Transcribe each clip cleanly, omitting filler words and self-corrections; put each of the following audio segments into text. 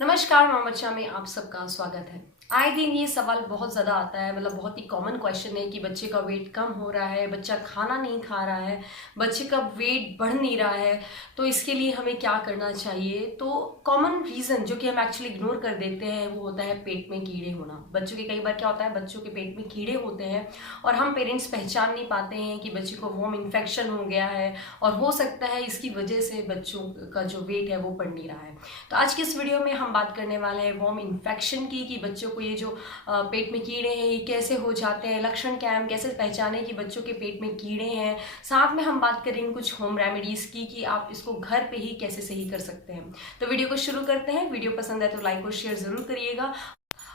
नमस्कार माँ बच्चा में आप सबका स्वागत है। आए दिन ये सवाल बहुत ज़्यादा आता है, मतलब बहुत ही कॉमन क्वेश्चन है कि बच्चे का वेट कम हो रहा है, बच्चा खाना नहीं खा रहा है, बच्चे का वेट बढ़ नहीं रहा है, तो इसके लिए हमें क्या करना चाहिए। तो कॉमन रीज़न जो कि हम एक्चुअली इग्नोर कर देते हैं वो होता है पेट में कीड़े होना। बच्चों के कई बार क्या होता है, बच्चों के पेट में कीड़े होते हैं और हम पेरेंट्स पहचान नहीं पाते हैं कि बच्चे को वॉर्म इन्फेक्शन हो गया है और हो सकता है इसकी वजह से बच्चों का जो वेट है वो बढ़ नहीं रहा है। तो आज की इस वीडियो में हम बात करने वाले हैं वॉर्म इन्फेक्शन की, कि बच्चों को ये जो पेट में कीड़े हैं ये कैसे हो जाते हैं, लक्षण क्या है, हम कैसे पहचानें कि बच्चों के पेट में कीड़े हैं। साथ में हम बात करेंगे कुछ होम रेमेडीज की कि आप इसको घर पे ही कैसे सही कर सकते हैं। तो वीडियो को शुरू करते हैं। वीडियो पसंद है तो लाइक और शेयर जरूर करिएगा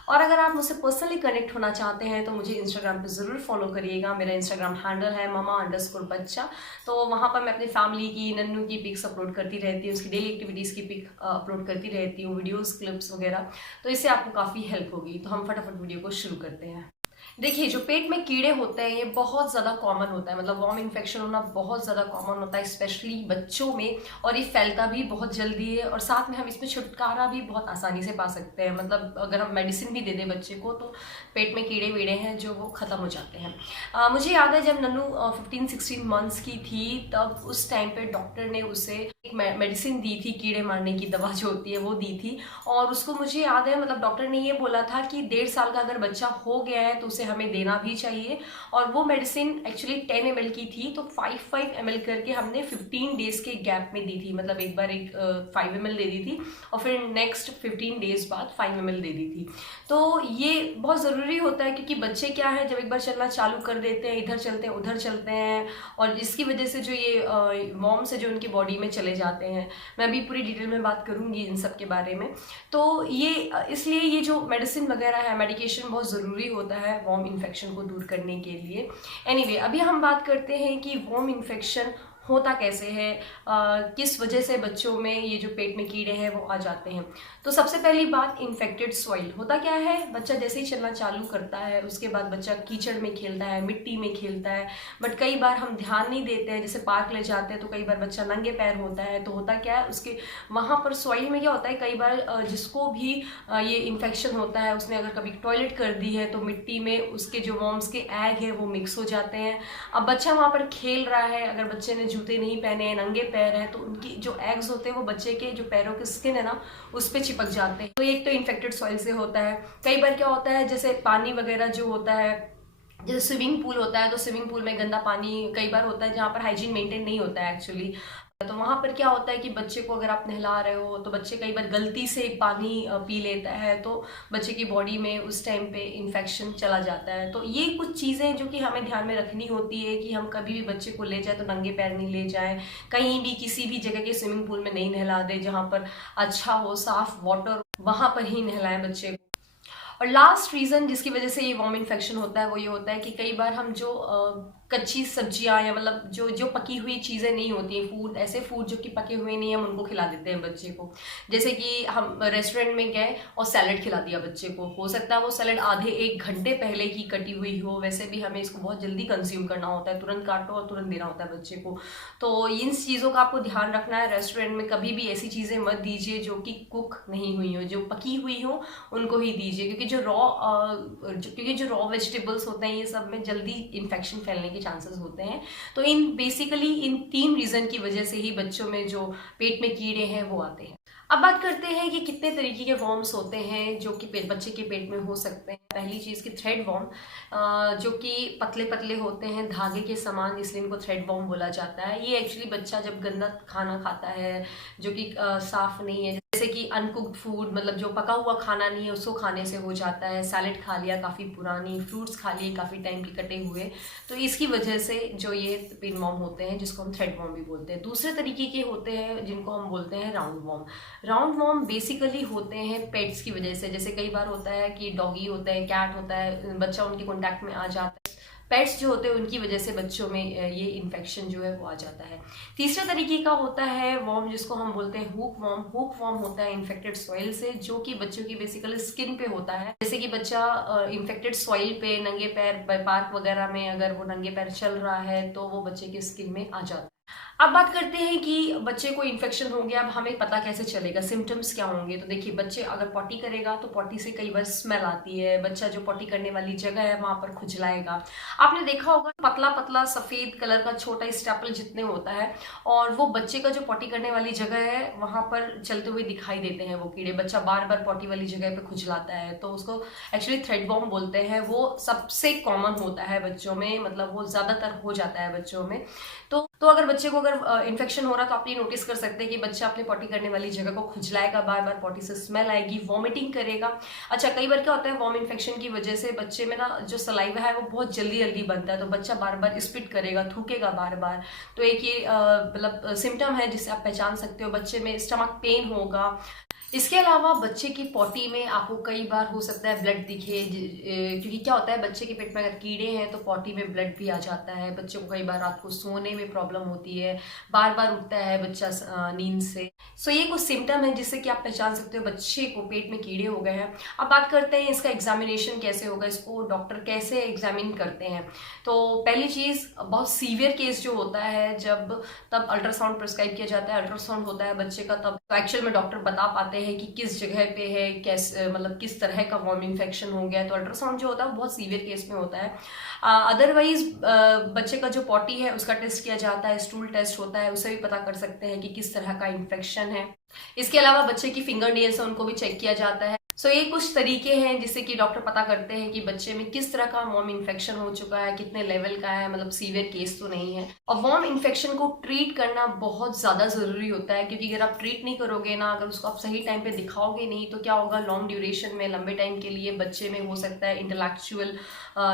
और अगर आप मुझसे पर्सनली कनेक्ट होना चाहते हैं तो मुझे इंस्टाग्राम पे ज़रूर फॉलो करिएगा। मेरा इंस्टाग्राम हैंडल है mama_बच्चा। तो वहाँ पर मैं अपनी फैमिली की, नन्नू की पिक्स अपलोड करती रहती हूँ, उसकी डेली एक्टिविटीज़ की पिक अपलोड करती रहती हूँ, वीडियोस क्लिप्स वगैरह। तो इससे आपको काफ़ी हेल्प होगी। तो हम फटाफट वीडियो को शुरू करते हैं। देखिए, जो पेट में कीड़े होते हैं ये बहुत ज़्यादा कॉमन होता है, मतलब वॉर्म इन्फेक्शन होना बहुत ज़्यादा कॉमन होता है स्पेशली बच्चों में, और ये फैलता भी बहुत जल्दी है और साथ में हम इसमें छुटकारा भी बहुत आसानी से पा सकते हैं। मतलब अगर हम मेडिसिन भी दे दें बच्चे को तो पेट में कीड़े वीड़े हैं जो वो ख़त्म हो जाते हैं। मुझे याद है जब नन्नू 15-16 मंथ्स की थी तब उस टाइम पे डॉक्टर ने उसे एक मेडिसिन दी थी, कीड़े मारने की दवा जो होती है वो दी थी। और उसको मुझे याद है, मतलब डॉक्टर ने ये बोला था कि 1.5 साल का अगर बच्चा हो गया है तो उसे हमें देना भी चाहिए। और वो मेडिसिन एक्चुअली 10 ml की थी, तो 5-5 ml करके हमने 15 डेज के गैप में दी थी। मतलब एक बार 5 ml दे दी थी और फिर नेक्स्ट 15 डेज बाद 5 ml दे दी थी। तो ये बहुत ज़रूरी होता है क्योंकि बच्चे क्या है, जब एक बार चलना चालू कर देते हैं, इधर चलते हैं उधर चलते हैं, और इसकी वजह से जो ये वॉर्म्स है जो उनकी बॉडी में चले जाते हैं। मैं अभी पूरी डिटेल में बात करूंगी इन सब के बारे में। तो ये इसलिए ये जो मेडिसिन वगैरह है, मेडिकेशन बहुत ज़रूरी होता है वॉर्म इन्फेक्शन को दूर करने के लिए। एनीवे, अभी हम बात करते हैं कि वॉर्म इन्फेक्शन होता कैसे है, किस वजह से बच्चों में ये जो पेट में कीड़े हैं वो आ जाते हैं। तो सबसे पहली बात, इन्फेक्टेड सॉइल। होता क्या है, बच्चा जैसे ही चलना चालू करता है उसके बाद बच्चा कीचड़ में खेलता है, मिट्टी में खेलता है, बट कई बार हम ध्यान नहीं देते हैं। जैसे पार्क ले जाते हैं तो कई बार बच्चा नंगे पैर होता है, तो होता क्या है उसके वहाँ पर सॉइल में क्या होता है, कई बार जिसको भी ये इन्फेक्शन होता है उसने अगर कभी टॉयलेट कर दी है तो मिट्टी में उसके जो वॉर्म्स के एग है वो मिक्स हो जाते हैं। अब बच्चा वहाँ पर खेल रहा है, अगर बच्चे ने जूते नहीं पहने हैं, नंगे पैर हैं, तो उनकी जो एग्स होते हैं वो बच्चे के जो पैरों की स्किन है ना उस पर चिपक जाते हैं। तो एक तो इन्फेक्टेड सॉइल से होता है। कई बार क्या होता है, जैसे पानी वगैरह जो होता है, जैसे स्विमिंग पूल होता है तो स्विमिंग पूल में गंदा पानी कई बार होता है जहाँ पर हाइजीन मेंटेन नहीं होता है एक्चुअली। तो वहां पर क्या होता है कि बच्चे को अगर आप नहला रहे हो तो बच्चे कई बार गलती से पानी पी लेता है, तो बच्चे की बॉडी में उस टाइम पे इन्फेक्शन चला जाता है। तो ये कुछ चीज़ें जो कि हमें ध्यान में रखनी होती है कि हम कभी भी बच्चे को ले जाए तो नंगे पैर नहीं ले जाए, कहीं भी किसी भी जगह के स्विमिंग पूल में नहीं नहला दे, जहाँ पर अच्छा हो, साफ वाटर, वहां पर ही नहलाएं बच्चे को। और लास्ट रीज़न जिसकी वजह से ये वॉर्म इन्फेक्शन होता है वो ये होता है कि कई बार हम जो कच्ची सब्जियां या मतलब जो जो पकी हुई चीज़ें नहीं होती हैं, फूड, ऐसे फूड जो कि पके हुए नहीं, हम उनको खिला देते हैं बच्चे को। जैसे कि हम रेस्टोरेंट में गए और सैलड खिला दिया बच्चे को, हो सकता है वो सैलड आधे 1 घंटे पहले की कटी हुई हो, वैसे भी हमें इसको बहुत जल्दी कंज्यूम करना होता है, तुरंत काटो और तुरंत देना होता है बच्चे को। तो इन चीज़ों का आपको ध्यान रखना है। रेस्टोरेंट में कभी भी ऐसी चीज़ें मत दीजिए जो कि कुक नहीं हुई हो, जो पकी हुई हो उनको ही दीजिए, क्योंकि जो रॉ वेजिटेबल्स होते हैं ये सब में जल्दी इन्फेक्शन फैलने के चांसेस होते हैं। तो इन 3 रीजन की वजह से ही बच्चों में जो पेट में कीड़े हैं वो आते हैं। अब बात करते हैं कि कितने तरीके के वॉर्म्स होते हैं जो कि बच्चे के पेट में हो सकते हैं। पहली चीज़ की थ्रेड वॉर्म, जो कि पतले पतले होते हैं धागे के समान, इसलिए इनको थ्रेड वॉर्म बोला जाता है। ये एक्चुअली बच्चा जब गंदा खाना खाता है जो कि साफ नहीं है, जैसे कि अनकुक्ड फूड, मतलब जो पका हुआ खाना नहीं है उसको खाने से हो जाता है, सैलेड खा लिया काफ़ी पुरानी, फ्रूट्स खा लिए काफ़ी टाइम के कटे हुए, तो इसकी वजह से जो ये पिन वॉर्म होते हैं जिसको हम थ्रेड वॉर्म भी बोलते हैं। दूसरे तरीके के होते हैं जिनको हम बोलते हैं round warm. Round warm basically होते हैं पेट्स की वजह से। जैसे कई बार होता है कि डॉगी होता है, कैट होता है, बच्चा उनके कॉन्टैक्ट में आ जाता है, पेट्स जो होते हैं उनकी वजह से बच्चों में ये इन्फेक्शन जो है वो आ जाता है। तीसरे तरीके का होता है वॉर्म जिसको हम बोलते हैं हुक वॉर्म। हुक वॉर्म होता है इन्फेक्टेड सॉइल से, जो कि बच्चों की बेसिकली स्किन पे होता है। जैसे कि बच्चा इन्फेक्टेड सॉइल पे नंगे पैर पार्क वगैरह में अगर वो नंगे पैर चल रहा है तो वो बच्चे की स्किन में आ जाता है। अब बात करते हैं कि बच्चे को इन्फेक्शन हो गया, अब हमें पता कैसे चलेगा, सिम्टम्स क्या होंगे। तो देखिए, बच्चे अगर पॉटी करेगा तो पॉटी से कई बार स्मेल आती है, बच्चा जो पॉटी करने वाली जगह है वहां पर खुजलाएगा। आपने देखा होगा पतला पतला सफेद कलर का छोटा स्टेपल जितने होता है, और वो बच्चे का जो पॉटी करने वाली जगह है वहां पर चलते हुए दिखाई देते हैं वो कीड़े। बच्चा बार बार पॉटी वाली जगह पे खुजलाता है तो उसको एक्चुअली थ्रेडवॉर्म बोलते हैं। वो सबसे कॉमन होता है बच्चों में, मतलब वो ज्यादातर हो जाता है बच्चों में। तो अगर बच्चे को अगर इन्फेक्शन हो रहा है तो आप ये नोटिस कर सकते हैं कि बच्चा अपने पॉटी करने वाली जगह को खुजलाएगा, बार बार पॉटी से स्मेल आएगी, वॉमिटिंग करेगा। अच्छा, कई बार क्या होता है, वॉम इन्फेक्शन की वजह से बच्चे में ना जो सलाइवा है वो बहुत जल्दी जल्दी बनता है, तो बच्चा बार बार स्पिट करेगा, थूकेगा बार बार। तो एक ये मतलब सिम्टम है जिससे आप पहचान सकते हो। बच्चे में स्टमक पेन होगा। इसके अलावा बच्चे की पॉटी में आपको कई बार हो सकता है ब्लड दिखे, क्योंकि क्या होता है, बच्चे के पेट में अगर कीड़े हैं तो पॉटी में ब्लड भी आ जाता है। बच्चे को कई बार रात को सोने में प्रॉब्लम होती है, बार बार उठता है बच्चा नींद से। सो ये कुछ सिम्टम है जिससे कि आप पहचान सकते हो बच्चे को पेट में कीड़े हो गए हैं। अब बात करते हैं इसका एग्जामिनेशन कैसे होगा, इसको डॉक्टर कैसे एग्जामिन करते हैं। तो पहली चीज, बहुत सीवियर केस जो होता है जब तब अल्ट्रासाउंड प्रिस्क्राइब किया जाता है। अल्ट्रासाउंड होता है बच्चे का, तब एक्चुअल में डॉक्टर बता पाते हैं कि किस जगह पे है, कैसे मतलब किस तरह का वॉर्म इन्फेक्शन हो गया है। तो अल्ट्रासाउंड जो होता है वो बहुत सीवियर केस में होता है। अदरवाइज बच्चे का जो पॉटी है उसका टेस्ट किया जाता है, स्टूल टेस्ट होता है, उससे भी पता कर सकते हैं कि किस तरह का इन्फेक्शन है। इसके अलावा बच्चे की फिंगर नेल्स है उनको भी चेक किया जाता है। सो ये कुछ तरीके हैं जिससे कि डॉक्टर पता करते हैं कि बच्चे में किस तरह का वॉर्म इन्फेक्शन हो चुका है, कितने लेवल का है, मतलब सीवियर केस तो नहीं है। और वॉर्म इन्फेक्शन को ट्रीट करना बहुत ज्यादा जरूरी होता है, क्योंकि अगर आप ट्रीट नहीं करोगे ना, अगर उसको आप सही टाइम पे दिखाओगे नहीं, तो क्या होगा, लॉन्ग ड्यूरेशन में, लंबे टाइम के लिए बच्चे में हो सकता है इंटेलेक्चुअल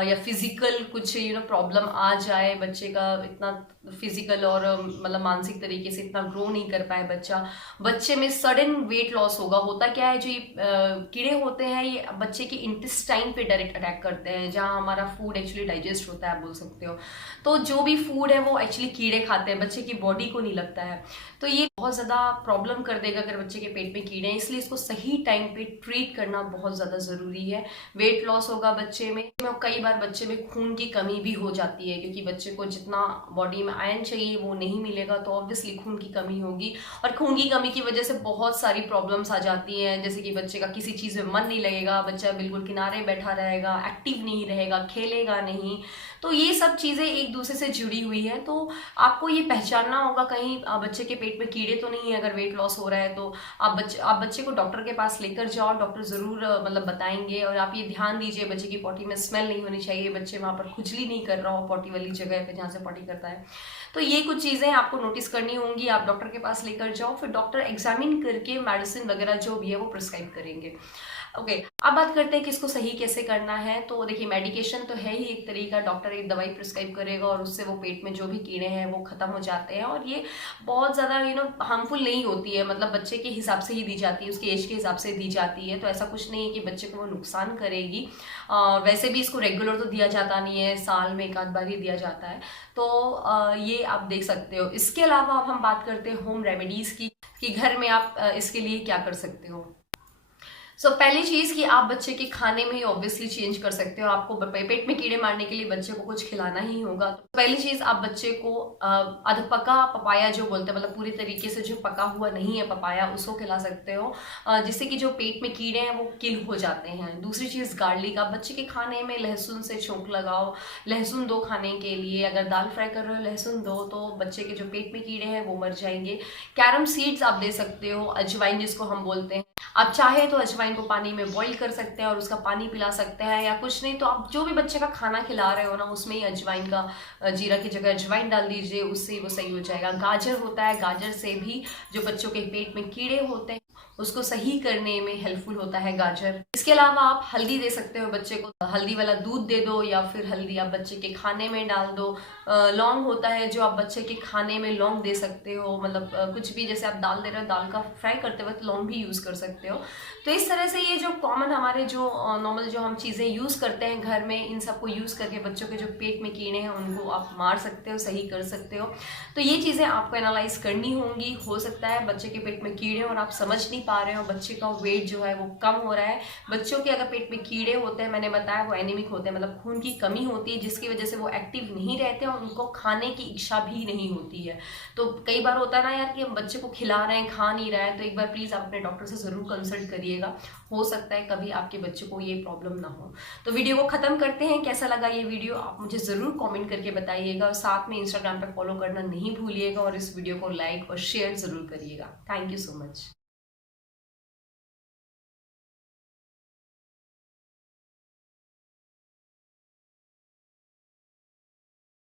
या फिजिकल कुछ प्रॉब्लम आ जाए। बच्चे का इतना फिजिकल और मतलब मानसिक तरीके से इतना ग्रो नहीं कर पाए बच्चा। बच्चे में सडन वेट लॉस होगा। होता क्या है, जो ये कीड़े होते हैं ये बच्चे के इंटेस्टाइन पे डायरेक्ट अटैक करते हैं, जहां हमारा फूड एक्चुअली डाइजेस्ट होता है, आप बोल सकते हो। तो जो भी फूड है वो एक्चुअली कीड़े खाते हैं, बच्चे की बॉडी को नहीं लगता है। तो ये बहुत ज्यादा प्रॉब्लम कर देगा अगर बच्चे के पेट में कीड़े हैं, इसलिए इसको सही टाइम पे ट्रीट करना बहुत ज्यादा जरूरी है। वेट लॉस होगा बच्चे में, कई बार बच्चे में खून की कमी भी हो जाती है, क्योंकि बच्चे को जितना बॉडी में आयरन चाहिए वो नहीं मिलेगा, तो ऑब्वियसली खून की कमी होगी। और खून की कमी की वजह से बहुत सारी प्रॉब्लम्स आ जाती हैं, जैसे कि बच्चे का किसी चीज में मन नहीं लगेगा, बच्चा बिल्कुल किनारे बैठा रहेगा, एक्टिव नहीं रहेगा, खेलेगा नहीं। तो ये सब चीजें एक दूसरे से जुड़ी हुई है। तो आपको ये पहचानना होगा कहीं बच्चे के पेट में कीड़े तो नहीं है। अगर वेट लॉस हो रहा है तो आप बच्चे को डॉक्टर के पास लेकर जाओ, डॉक्टर जरूर मतलब बताएंगे। और आप ये ध्यान दीजिए बच्चे की पॉटी में स्मेल नहीं होनी चाहिए, बच्चे वहां पर खुजली नहीं कर रहा हो पॉटी वाली जगह पे जहां से पॉटी करता है। तो ये कुछ चीजें आपको नोटिस करनी होंगी। आप डॉक्टर के पास लेकर जाओ, फिर डॉक्टर एग्जामिन करके मेडिसिन वगैरह जो भी है वो प्रिस्क्राइब करेंगे। ओके, अब बात करते हैं कि इसको सही कैसे करना है। तो देखिए, मेडिकेशन तो है ही एक तरीका, डॉक्टर एक दवाई प्रिस्क्राइब करेगा और उससे वो पेट में जो भी कीड़े हैं वो खत्म हो जाते हैं। और ये बहुत ज्यादा हार्मफुल नहीं होती है, मतलब बच्चे के हिसाब से ही दी जाती है, उसके एज के हिसाब से दी जाती है। तो ऐसा कुछ नहीं है कि बच्चे को वो नुकसान करेगी। वैसे भी इसको रेगुलर तो दिया जाता नहीं है, साल में एक आध बार ही दिया जाता है। तो ये आप देख सकते हो। इसके अलावा अब हम बात करते हैं होम रेमेडीज की, कि घर में आप इसके लिए क्या कर सकते हो। पहली चीज कि आप बच्चे के खाने में ऑब्वियसली चेंज कर सकते हो। आपको पेट में कीड़े मारने के लिए बच्चे को कुछ खिलाना ही होगा। तो पहली चीज, आप बच्चे को अधपका पपाया जो बोलते हैं, मतलब पूरी तरीके से जो पका हुआ नहीं है पपाया, उसको खिला सकते हो, जिससे कि जो पेट में कीड़े हैं वो किल हो जाते हैं। दूसरी चीज, गार्लिक। आप बच्चे के खाने में लहसुन से छोंक लगाओ, लहसुन दो खाने के लिए। अगर दाल फ्राई कर रहे हो लहसुन दो, तो बच्चे के जो पेट में कीड़े हैं वो मर जाएंगे। कैरम सीड्स आप दे सकते हो, अजवाइन जिसको हम बोलते हैं। आप चाहे तो अजवाइन को पानी में बॉईल कर सकते हैं और उसका पानी पिला सकते हैं, या कुछ नहीं तो आप जो भी बच्चे का खाना खिला रहे हो ना उसमें ही अजवाइन का जीरा की जगह अजवाइन डाल दीजिए, उससे वो सही हो जाएगा। गाजर होता है, गाजर से भी जो बच्चों के पेट में कीड़े होते हैं उसको सही करने में हेल्पफुल होता है गाजर। इसके अलावा आप हल्दी दे सकते हो बच्चे को, हल्दी वाला दूध दे दो, या फिर हल्दी आप बच्चे के खाने में डाल दो। लौंग होता है जो आप बच्चे के खाने में लौंग दे सकते हो, मतलब कुछ भी, जैसे आप दाल दे रहे हो, दाल का फ्राई करते वक्त लौंग भी यूज कर सकते हो। तो इस तरह से ये जो कॉमन हमारे जो नॉर्मल जो हम चीजें यूज करते हैं घर में, इन सबको यूज करके बच्चों के जो पेट में कीड़े हैं उनको आप मार सकते हो, सही कर सकते हो। तो ये चीजें आपको एनालाइज करनी होंगी। हो सकता है बच्चे के पेट में कीड़े और आप समझ नहीं पा रहे हो, बच्चे का वेट जो है वो कम हो रहा है। बच्चों के अगर पेट में कीड़े होते हैं, मैंने बताया वो एनीमिक होते हैं, मतलब खून की कमी होती है, जिसकी वजह से वो एक्टिव नहीं रहते और उनको खाने की इच्छा भी नहीं होती है। तो कई बार होता है ना यार कि हम बच्चे को खिला रहे हैं, खा नहीं रहा है, तो एक बार प्लीज़ आप अपने डॉक्टर से ज़रूर कंसल्ट करिएगा। हो सकता है कभी आपके बच्चे को ये प्रॉब्लम ना हो। तो वीडियो को ख़त्म करते हैं। कैसा लगा ये वीडियो आप मुझे ज़रूर कमेंट करके बताइएगा, और साथ में इंस्टाग्राम पे फॉलो करना नहीं भूलिएगा, और इस वीडियो को लाइक और शेयर ज़रूर करिएगा। Thank you so much.